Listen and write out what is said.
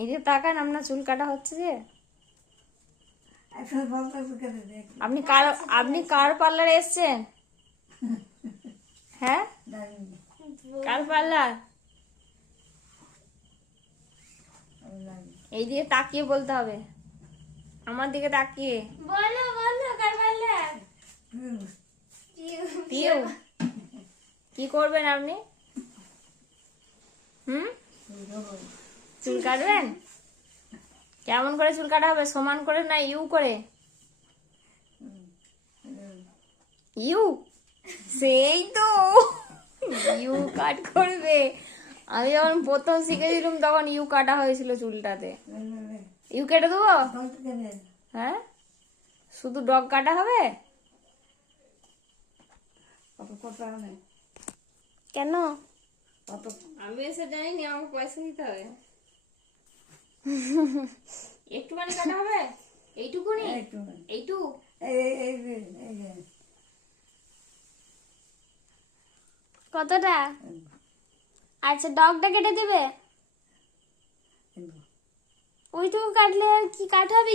এই যে তাকান, আপনার চুল কাটা হচ্ছে যে। আপনি কার পার্লারে এসছেন? হ্যাঁ, কার পার্লার? এই দিকে তাকিয়ে বলতে হবে, আমার দিকে তাকিয়ে। বলো বলো কার পার্লার? পিউ, কি করবেন আপনি? চুল কাটবেন? কেমন করে চুল কাটা হবে? সমান করে না ইউ করে? ইউ, সেই তো ইউ কাট করবে। আমি যখন প্রথম শিখেছিলাম তখন ইউ কাটা হয়েছিল চুলটাতে। ইউ কেটে দেবো? হ্যাঁ, শুধু ডগ কাটা হবে? কেন? আমি এসে জানিনি, আমাকে পয়সা দিতে হবে। একটুখানি কাটা হবে? এইটুকুনি? এইটু? কতটা? আচ্ছা, ডগটা কেটে দিবে? ওইটুকু কাটলে আর কি কাটা হবে?